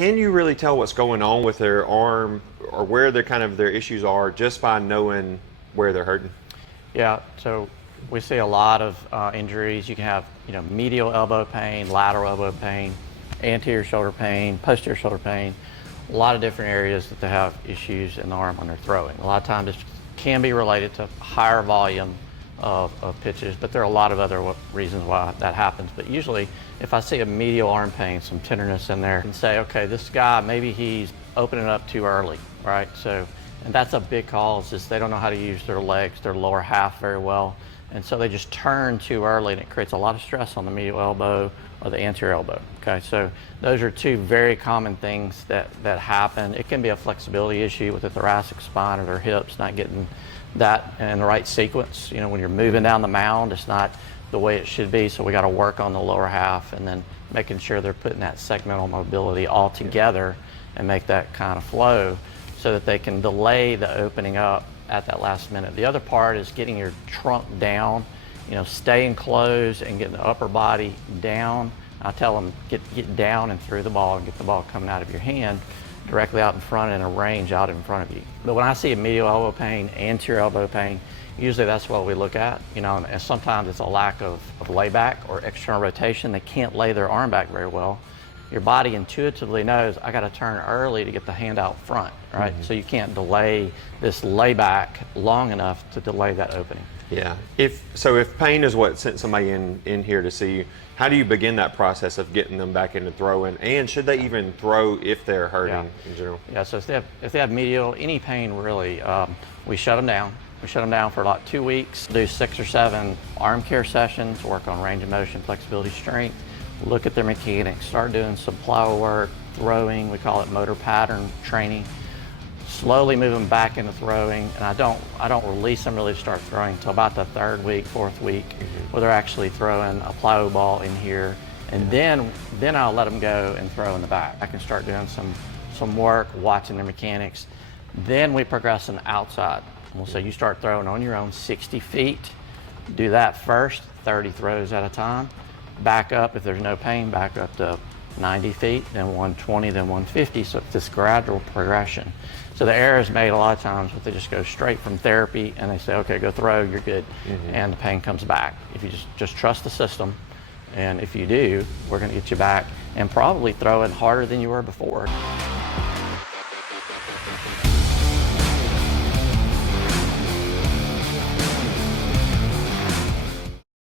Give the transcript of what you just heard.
can you really tell what's going on with their arm or where their kind of their issues are just by knowing where they're hurting? Yeah, so we see a lot of injuries. You can have, medial elbow pain, lateral elbow pain, anterior shoulder pain, posterior shoulder pain, a lot of different areas that they have issues in the arm when they're throwing. A lot of times it can be related to higher volume of pitches, but there are a lot of other reasons why that happens. But usually if I see a medial arm pain, some tenderness in there, and say, okay, this guy, maybe he's opening up too early, right? So, and that's a big cause, is they don't know how to use their legs, their lower half very well. And so they just turn too early, and it creates a lot of stress on the medial elbow or the anterior elbow. Okay, so those are two very common things that happen. It can be a flexibility issue with the thoracic spine or their hips not getting that in the right sequence. When you're moving down the mound, it's not the way it should be, so we got to work on the lower half and then making sure they're putting that segmental mobility all together and make that kind of flow so that they can delay the opening up at that last minute. The other part is getting your trunk down, staying closed and getting the upper body down. I tell them, get down and through the ball and get the ball coming out of your hand directly out in front in a range out in front of you. But when I see a medial elbow pain, anterior elbow pain, usually that's what we look at, and sometimes it's a lack of layback or external rotation. They can't lay their arm back very well. Your body intuitively knows, I got to turn early to get the hand out front, right? So you can't delay this layback long enough to delay that opening. Yeah. If pain is what sent somebody in here to see you, how do you begin that process of getting them back into throwing? And should they even throw if they're hurting in general? Yeah, so if they have medial, any pain really, we shut them down. We shut them down for about 2 weeks, do 6 or 7 arm care sessions, work on range of motion, flexibility, strength, look at their mechanics, start doing some plyo work, throwing, we call it motor pattern training. Slowly move them back into throwing, and I don't release them really to start throwing until about the 3rd week, 4th week, where they're actually throwing a plyo ball in here, and then I'll let them go and throw in the back. I can start doing some work, watching their mechanics. Then we progress them outside. We'll say you start throwing on your own 60 feet. Do that first, 30 throws at a time. Back up, if there's no pain, back up to 90 feet, then 120, then 150. So it's this gradual progression. So the error is made a lot of times where they just go straight from therapy and they say, okay, go throw, you're good. And the pain comes back. If you just trust the system, and if you do, we're going to get you back and probably throwing harder than you were before.